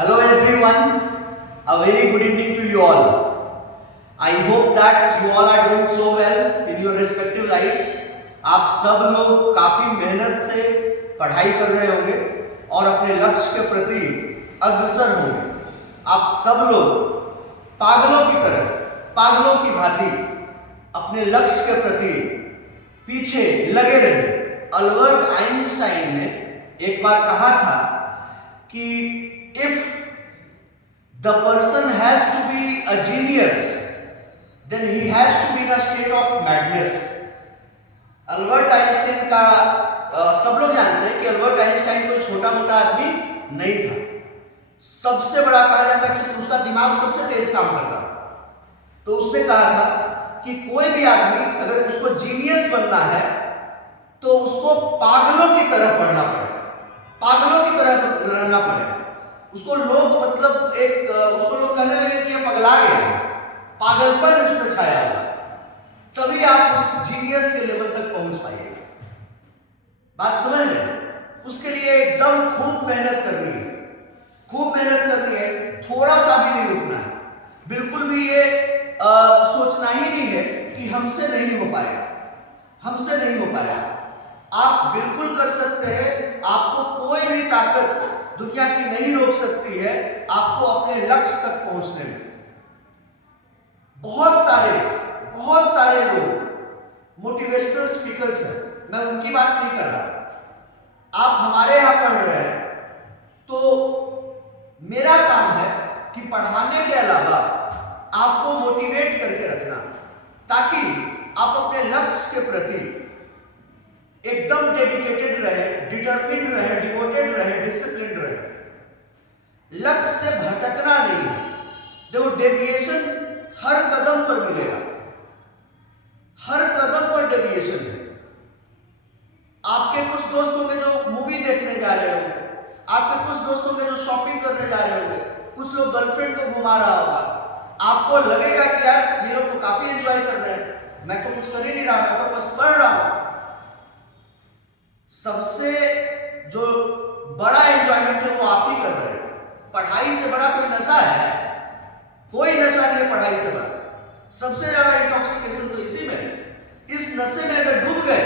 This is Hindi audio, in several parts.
Hello everyone, a very good evening to you all. I hope that you all are doing so well in your respective lives. आप सब लोग काफी मेहनत से पढ़ाई कर रहे होंगे और अपने लक्ष्य के प्रति अग्रसर होंगे। आप सब लोग पागलों की तरह, पागलों की भांति अपने लक्ष्य के प्रति पीछे लगे रहे। अल्बर्ट आइंस्टाइन ने एक बार कहा था कि if the person has to be a genius, then he has to be in a state of madness. Albert Einstein का सब लोग जानते हैं कि अल्बर्ट आइंस्टाइन कोई छोटा मोटा आदमी नहीं था। सबसे बड़ा कहा जाता है कि उसका दिमाग सबसे तेज काम करता था। तो उसने कहा था कि कोई भी आदमी अगर उसको जीनियस बनना है तो उसको पागलों की तरह पढ़ना पड़ेगा, पागलों की तरह रहना पड़ेगा। उसको लोग उसको लोग कहने लगे कि ये पगला गया है, पागलपन उसमें छाया हुआ है, तभी आप उस जीनियस के लेवल तक पहुंच पाइएगा। बात समझ रहे हैं? उसके लिए एकदम खूब मेहनत करनी है, खूब मेहनत करनी है, थोड़ा सा भी नहीं रुकना है। बिल्कुल भी ये सोचना ही नहीं है कि हमसे नहीं हो पाएगा, हमसे नहीं हो पाएगा। आप बिल्कुल कर सकते हैं। आपको कोई भी ताकत दुनिया की नहीं रोक सकती है आपको अपने लक्ष्य तक पहुंचने में। बहुत सारे लोग मोटिवेशनल स्पीकर्स हैं, मैं उनकी बात नहीं कर रहा। आप हमारे यहां पढ़ रहे हैं तो मेरा काम है कि पढ़ाने के अलावा आपको मोटिवेट करके रखना, ताकि आप अपने लक्ष्य के प्रति एकदम डेडिकेटेड रहे, डिटरमिन्ड रहे, डिवोटेड रहे, डिसिप्लिन रहे। लक्ष्य से भटकना नहीं है। देखो, डेविएशन हर कदम पर मिलेगा, हर कदम पर डेविएशन है। आपके कुछ दोस्त होंगे जो मूवी देखने जा रहे होंगे, आपके कुछ दोस्त होंगे जो शॉपिंग करने जा रहे होंगे, कुछ लोग गर्लफ्रेंड को घुमा रहा होगा। आपको लगेगा कि यार ये लोग तो काफी एंजॉय कर रहे हैं, मैं तो कुछ कर ही नहीं रहा, मैं तो बस पढ़ रहा हूं। सबसे जो बड़ा एंजॉयमेंट है वो आप ही कर रहे हैं। पढ़ाई से बड़ा कोई नशा है? कोई नशा नहीं है पढ़ाई से बड़ा। सबसे ज्यादा इंटॉक्सिकेशन तो इसी में। इस नशे में अगर डूब गए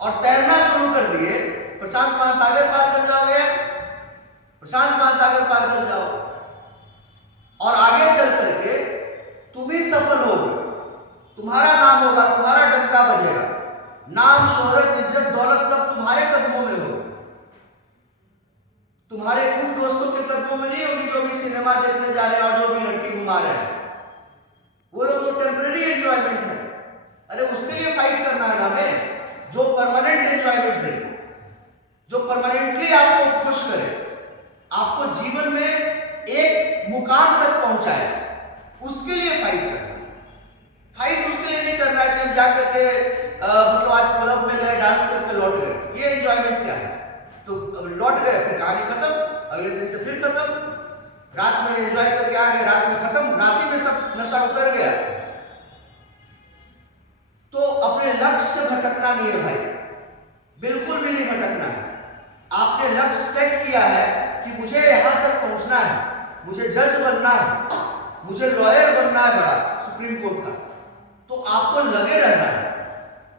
और तैरना शुरू कर दिए, प्रशांत महासागर पार कर जाओगे, प्रशांत महासागर पार कर जाओ और आगे चल करके तुम ही सफल होगे, तुम्हारा नाम होगा, तुम्हारा डंका बजेगा। नाम, शोहरत, इज्जत, दौलत सब तुम्हारे कदमों में होगी, तुम्हारे उन दोस्तों के कदमों में नहीं होगी जो भी सिनेमा देखने जा रहे हैं और जो भी लड़की घुमा रहे हैं। वो लोग तो टेम्पररी एंजॉयमेंट है। अरे उसके लिए फाइट करना है ना हमें, जो परमानेंट एंजॉयमेंट है, जो परमानेंटली आपको खुश करे, आपको जीवन में एक मुकाम तक पहुंचाए, उसके लिए फाइट करना है। फाइट उसके लिए नहीं करना है कि हम जाकर के आज क्लब में गए, डांस करके लौट गए। ये एंजॉयमेंट क्या है? तो लौट गए, फिर कहानी खत्म, अगले दिन से फिर खत्म। रात में एंजॉय करके आ गए, रात में खत्म, रात ही में सब नशा उतर गया। तो अपने लक्ष्य से भटकना नहीं है भाई, बिल्कुल भी नहीं भटकना है। आपने लक्ष्य सेट किया है कि मुझे यहां तक पहुंचना है, मुझे जज बनना है, मुझे लॉयर बनना है बड़ा, सुप्रीम कोर्ट का, तो आपको लगे रहना है।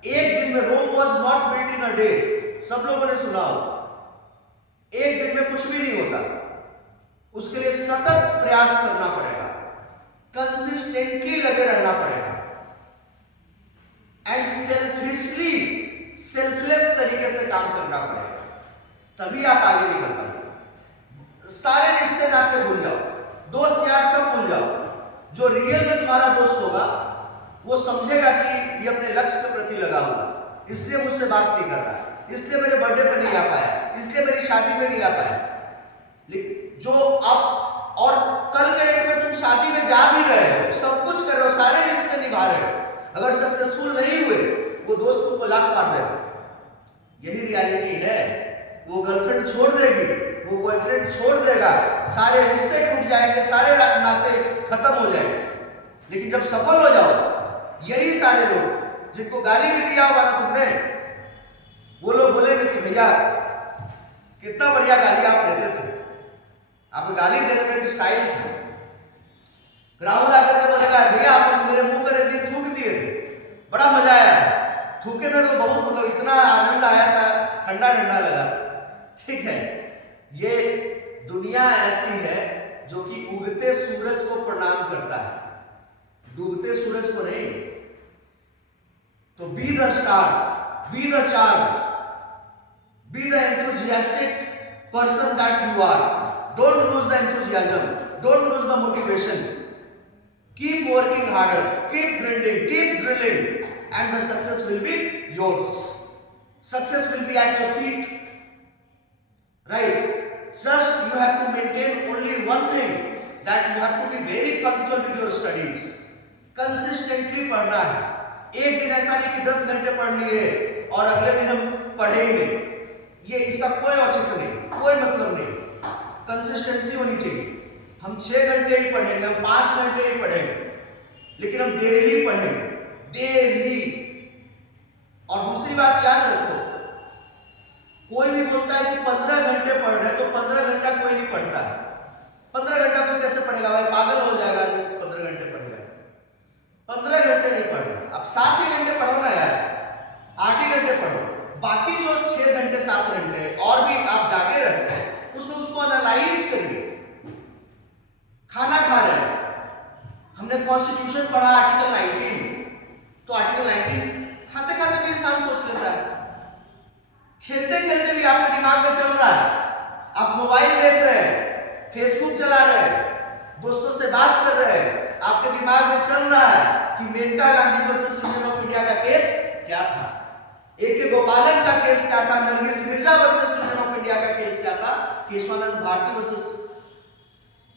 एक दिन में Rome was not built in a day, सब लोगों ने सुना होगा। एक दिन में कुछ भी नहीं होता, उसके लिए सतत प्रयास करना पड़ेगा, कंसिस्टेंटली लगे रहना पड़ेगा एंड सेल्फलेस तरीके से काम करना पड़ेगा, तभी आप आगे निकल पाएंगे। सारे रिश्ते नाते भूल जाओ, दोस्त यार सब भूल जाओ। जो रियल में तुम्हारा दोस्त होगा वो समझेगा कि ये अपने लक्ष्य के प्रति लगा हुआ, इसलिए मुझसे बात नहीं कर रहा, इसलिए मेरे बर्थडे पे नहीं आ पाया, इसलिए मेरी शादी में नहीं आ पाया। लेकिन जो अब और कल के डेट में तुम शादी में जा भी रहे हो, सब कुछ कर रहे हो, सारे रिश्ते निभा रहे हो, अगर सक्सेसफुल नहीं हुए वो दोस्त तुमको लात मार देगा। यही रियलिटी है। वो गर्लफ्रेंड छोड़ देगी, वो बॉयफ्रेंड छोड़ देगा, सारे रिश्ते टूट जाएंगे, सारे नाते खत्म हो जाएंगे। लेकिन जब सफल हो जाओ, यही सारे लोग जिनको गाली भी दिया होगा ना तुमने, वो लोग बोलेंगे कि भैया कितना बढ़िया गाली आप देते थे, आप गाली देने में एक स्टाइल था। राहुल आकर के बोलेगा भैया आप मेरे मुंह पर एक दिन थूक दिए थे, बड़ा मजा आया, थूके थे तो बहुत मतलब इतना आनंद आया था, ठंडा ठंडा लगा। ठीक है, ये दुनिया ऐसी है जो कि उगते सूरज को प्रणाम करता है, डूबते सूरज को नहीं। तो be the star, be the charm, be the enthusiastic person that you are. Don't lose the enthusiasm, don't lose the motivation. Keep working harder, keep grinding, keep drilling, and the success will be yours. Success will be at your feet. Right? Just you have to maintain only one thing, that you have to be very punctual with your studies. Consistently पढ़ना है। एक दिन ऐसा नहीं कि 10 घंटे पढ़ लिए और अगले दिन हम पढ़े ही नहीं, ये इसका कोई औचित्य नहीं, कोई मतलब नहीं। कंसिस्टेंसी होनी चाहिए। हम 6 घंटे ही पढ़ेंगे, हम 5 घंटे ही पढ़ेंगे, लेकिन हम डेली पढ़ेंगे, डेली। और दूसरी बात याद रखो, कोई भी बोलता है कि 15 घंटे पढ़ रहे हैं, तो 15 घंटा कोई नहीं पढ़ता है। 15 घंटा कोई कैसे पढ़ेगा भाई, पागल हो जाएगा जो 15 घंटे पढ़ेगा। 15 घंटे नहीं पढ़ना, अब 7 ही घंटे पढ़ो ना यार, 8 ही घंटे पढ़ो। बाकी जो 6 घंटे 7 घंटे और भी आप जागे रहते हैं, उसमें उसको एनालाइज करिए। खाना खा रहे हैं, हमने कॉन्स्टिट्यूशन पढ़ा आर्टिकल 19, तो आर्टिकल 19 खाते खाते भी इंसान सोच लेता है, खेलते खेलते भी आपके दिमाग में चल रहा है। आप मोबाइल देख रहे हैं, फेसबुक चला रहे हैं, दोस्तों से बात कर रहे हैं, आपके दिमाग में चल रहा है कि Menaka Gandhi versus union of India का केस क्या था, ए.के. गोपालन का केस क्या था, Nargis Mirza versus union of India का केस क्या था, Keshavananda Bharati versus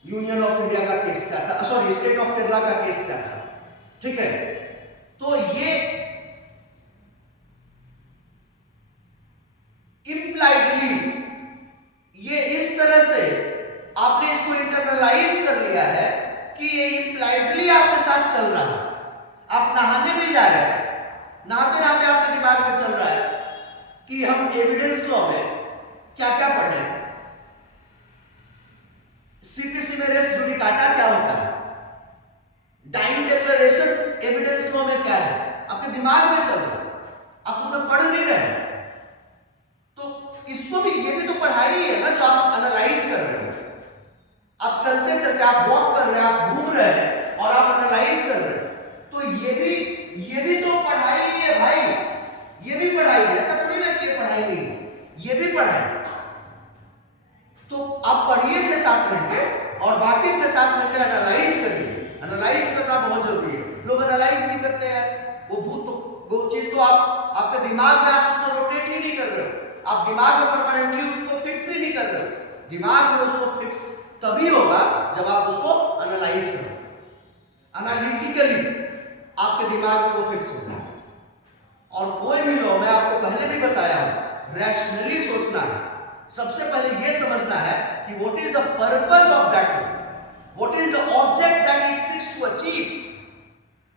union of India का केस क्या था, सॉरी स्टेट ऑफ केरला का केस क्या था। ठीक है, तो ये इम्प्लाइडली, ये इस तरह से आपने इसको इंटरनलाइज कर लिया है कि ये इम्प्लाइडली आपके साथ चल रहा है। आप नहाने भी जा रहे हैं, नहाते नहाते आपके दिमाग में चल रहा है कि हम एविडेंस लॉ में क्या क्या पढ़े, सीपीसी में रेस जुडिकाटा क्या होता है, डाइंग डिक्लेरेशन एविडेंस लॉ में क्या है, आपके दिमाग में चल रहा है, आप उसमें पढ़ नहीं रहे। तो इसको भी, ये भी तो पढ़ाई ही है ना जो आप एनालाइज कर रहे हैं। आप चलते चलते आप वॉक कर रहे हैं, आप घूम रहे हैं और आप एनालाइज कर रहे हैं, तो ये भी तो पढ़ाई ही है भाई, ये भी पढ़ाई है। ऐसा थोड़ी ना कि ये पढ़ाई नहीं है, ये भी पढ़ाई। तो आप पढ़िए 6-7 घंटे और बाकी 6-7 घंटे एनालाइज करिए। एनालाइज करना बहुत जरूरी है, लोग एनालाइज नहीं करते हैं। वो चीज तो आपके दिमाग में आप उसको रोटेट ही नहीं कर रहे हो, आप दिमाग में परमानेंटली उसको फिक्स ही नहीं कर रहे हो। दिमाग में उसको फिक्स तभी होगा जब आप उसको एनालाइज करो, एनालिटिकली आपके दिमाग में वो फिक्स होगा। और कोई भी लॉ, मैं आपको पहले भी बताया हूं, रैशनली सोचना है। सबसे पहले ये समझना है कि what is the purpose of that law, what is the object that it seeks to achieve,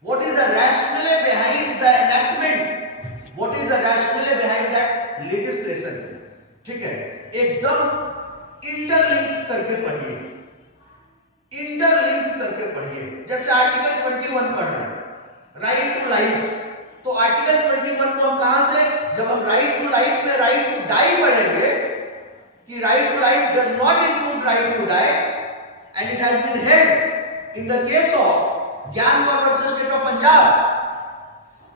what is the rationale behind the enactment, what is the rationale behind that legislation. ठीक है, एकदम इंटरलिंक करके पढ़िए, इंटरलिंक करके पढ़िए। जैसे आर्टिकल 21 पढ़ रहे हैं, राइट टू लाइफ, तो आर्टिकल 21 को हम कहां से, जब हम राइट टू लाइफ में राइट टू डाई पढ़ेंगे कि right to life does not include right to die and it has been held in the case of Gian Kaur versus state of Punjab,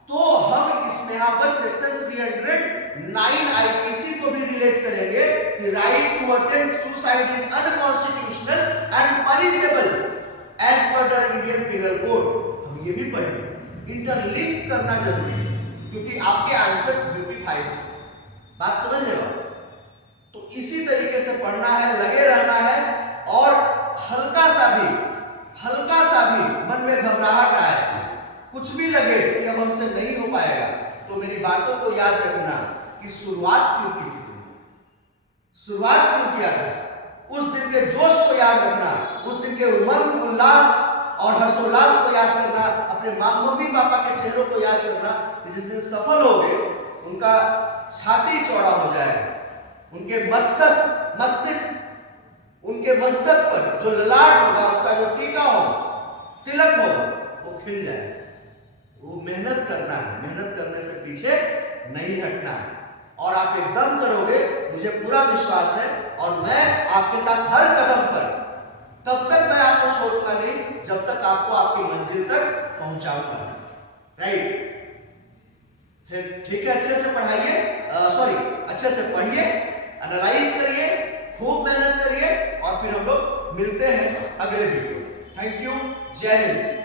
तो हम इसमें यहां पर सेक्शन 309 आईपीसी को भी रिलेट करेंगे कि right to attempt suicide is unconstitutional and punishable as per the Indian penal code. हम ये भी पढ़ेंगे। इंटरलिंक करना जरूरी है क्योंकि आपके आंसर्स ब्यूटीफाइड हैं, बात समझ रहे हो। तो इसी तरीके से पढ़ना है, लगे रहना है, और हल्का सा भी मन में घबराहट आए, कुछ भी लगे कि अब हमसे नहीं हो पाएगा, तो मेरी बातों को याद रखना कि शुरुआत क्यों की थी तुमने, शुरुआत क्यों किया था, उस दिन के जोश को याद रखना, उस दिन के उमंग उल्लास और हर्षोल्लास को याद करना, अपने मम्मी पापा के चेहरों को याद करना कि जिस दिन सफल हो गए उनका छाती चौड़ा हो जाएगा, उनके मस्तिष्क, उनके उनके मस्तक पर जो ललाट होगा, उसका जो टीका होगा, तिलक होगा, वो खिल जाए। वो मेहनत करना है, मेहनत करने से पीछे नहीं हटना है, और आप एकदम करोगे, मुझे पूरा विश्वास है, और मैं आपके साथ हर कदम पर, तब तक मैं आपको छोड़ूंगा नहीं जब तक आपको आपकी मंजिल तक पहुंचाऊंगा नहीं। राइट? फिर ठीक है, अच्छे से पढ़ाइए, अच्छे से पढ़िए, एनालाइज करिए, खूब मेहनत करिए, और फिर हम लोग मिलते हैं अगले वीडियो। थैंक यू, जय हिंद।